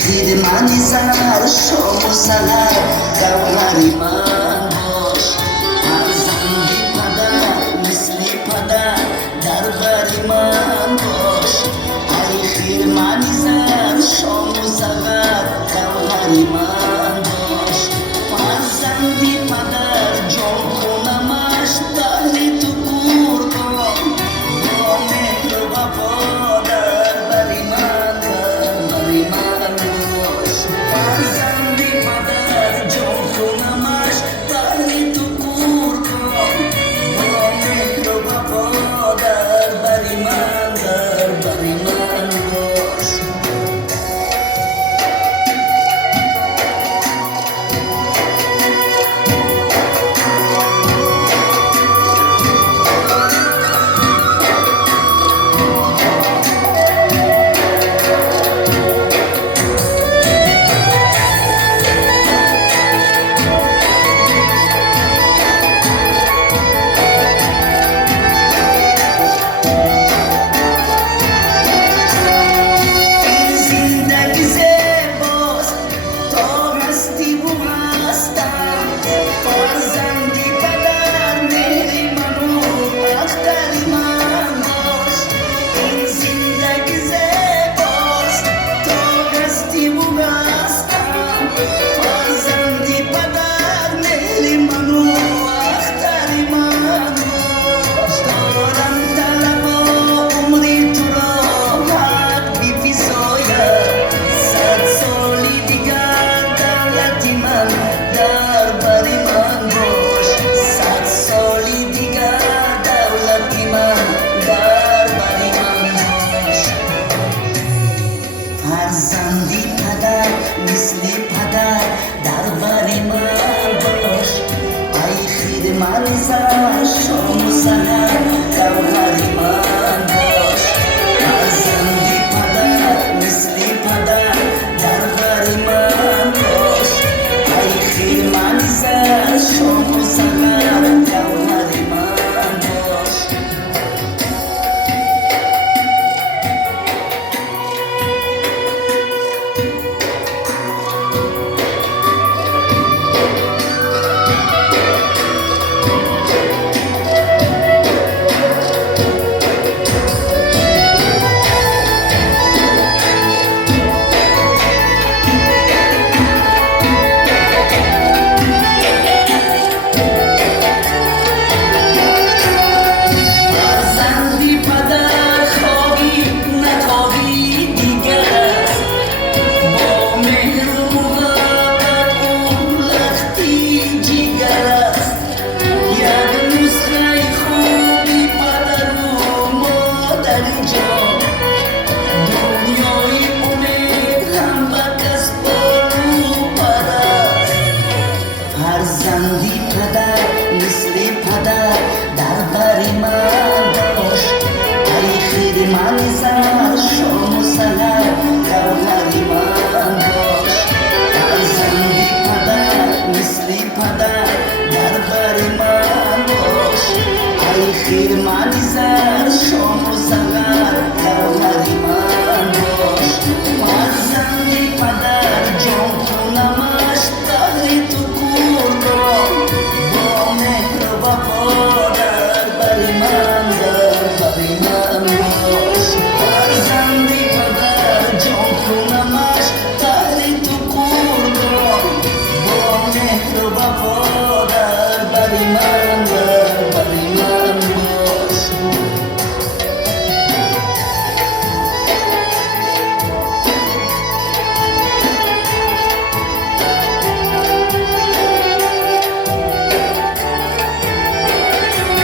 خیرمانی زر شام و سحر گوهری من باش فرزندی پدر مثل پدر در بر من باش ای خیرمانی زر شام و سحر گوهری من باش فرزندی پدر جان خونمش بهر تو کور کن با مهر و وفا در بری من باش فرزندی پدر جان خونمش بهر تو کور کن با مهر و وفا در بری من باش فرزندی پدر مثل پدر در بر من باش ای خیرمانی زر شام و سحر گوهری من باش فرزندی پدر مثل پدر در بر من باش ای خیرمانی زر شام و سحر گوهری من باش فرزندی پدر مثل پدر در بر من باش ای خیرمانی زر شام و سحر گوهری من باش فرزندی پدر مثل پدر در بر من باش ای خیرمانی زر شام و سحر گوهری من باش فرزندی پدر